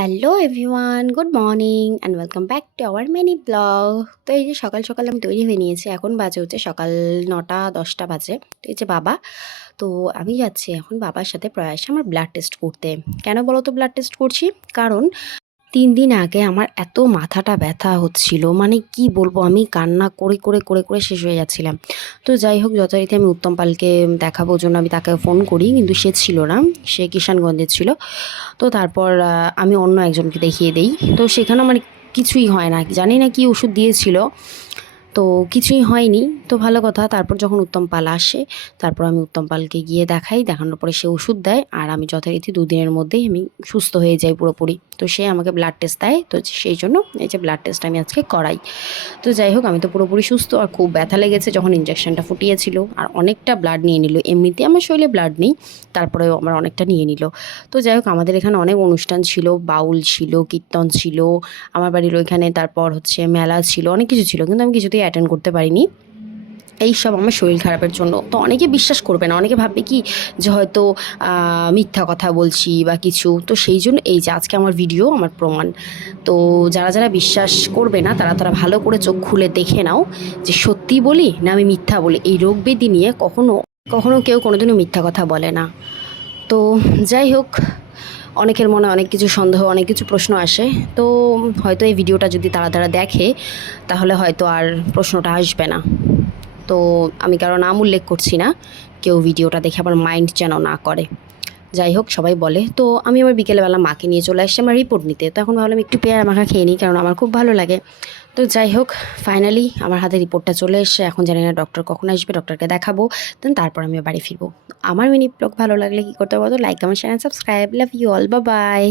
Hello everyone, good morning and welcome back to our mini blog. তো এই যে সকাল সকাল আমি তৈরি হয়ে নিয়েছি। এখন বাজে হচ্ছে সকাল ৯টা ১০টা বাজে। তো এই যে বাবা, তো আমি যাচ্ছি এখন বাবার সাথে প্রয়াসে আমার ব্লাড টেস্ট করতে। কেন বলো তো ব্লাড টেস্ট করছি? কারণ ৩ দিন আগে আমার এত মাথাটা ব্যথা হচ্ছিল, মানে কি বলবো, আমি কান্না করে শেষ হয়ে যাচ্ছিলাম। তো যাই হোক, যথারীতি আমি উত্তম পালকে দেখাবো জন্য আমি তাকে ফোন করি, কিন্তু সে ছিল না, সে কিষানগঞ্জে ছিল। তো তারপর আমি অন্য একজনকে দেখিয়ে দেই। তো সেখানেও মানে কিছুই হয় না, জানি না কি ওষুধ দিয়েছিল, তো কিছুই হয়নি। তো ভালো কথা। তারপর যখন উত্তম পাল আসে, তারপর আমি উত্তম পালকে গিয়ে দেখাই, দেখানোর পরে সে ওষুধ দেয়, আর আমি যথারীতি ২ দিনের মধ্যেই আমি সুস্থ হয়ে যাই পুরোপুরি। তো সে আমাকে ব্লাড টেস্ট দেয়, তো সেই জন্য এই যে ব্লাড টেস্ট আমি আজকে করাই। তো যাই হোক, আমি তো পুরোপুরি সুস্থ, আর খুব ব্যথা লেগেছে যখন ইঞ্জেকশনটা ফুটিয়েছিল, আর অনেকটা ব্লাড নিয়ে নিল। এমনিতে আমার শরীরে ব্লাড নেই, তারপরেও আমার অনেকটা নিয়ে নিল। তো যাই হোক, আমাদের এখানে অনেক অনুষ্ঠান ছিল, বাউল ছিল, কীর্তন ছিল আমার বাড়ির ওইখানে, তারপর হচ্ছে মেলা ছিল, অনেক কিছু ছিল, কিন্তু আমি কিছুতেই অ্যাটেন্ড করতে পারিনি এই সব আমার শরীর খারাপের জন্য। তো অনেকে বিশ্বাস করবে না, অনেকে ভাববে কি যে হয়তো মিথ্যা কথা বলছি বা কিছু। তো সেই জন্য এই যে আজকে আমার ভিডিও, আমার প্রমাণ। তো যারা যারা বিশ্বাস করবে না, তারা তারা ভালো করে চোখ খুলে দেখে নাও যে সত্যি বলি না আমি মিথ্যা বলি। এই রোগ ব্যাধি নিয়ে কখনো কখনো কেউ কোনোদিনও মিথ্যা কথা বলে না। তো যাই হোক, অনেকের মনে অনেক কিছু সন্দেহ, অনেক কিছু প্রশ্ন আসে। তো হয়তো এই ভিডিওটা যদি তারা তারা দেখে, তাহলে হয়তো আর প্রশ্নটা আসবে না। তো আমি কারো নাম উল্লেখ করছি না, কেউ ভিডিওটা দেখে আবার মাইন্ড যেন না করে। যাই হোক, সবাই বলে। তো আমি আবার বিকেলবেলা মাকে নিয়ে চলে আসছি আমার রিপোর্ট নিতে। তো এখন ভাবলাম একটু পেয়ারা মাখা খেয়ে নিই, কারণ আমার খুব ভালো লাগে। তো যাই হোক, ফাইনালি আমার হাতে রিপোর্টটা চলে এসে, এখন জানি না ডক্টর কখন আসবে, ডক্টরকে দেখাবো, দেন তারপর আমি বাড়ি ফিরবো। আমার মিনি ব্লগ ভালো লাগলে কী করতে পারো, like comment share subscribe. Love you all, bye by.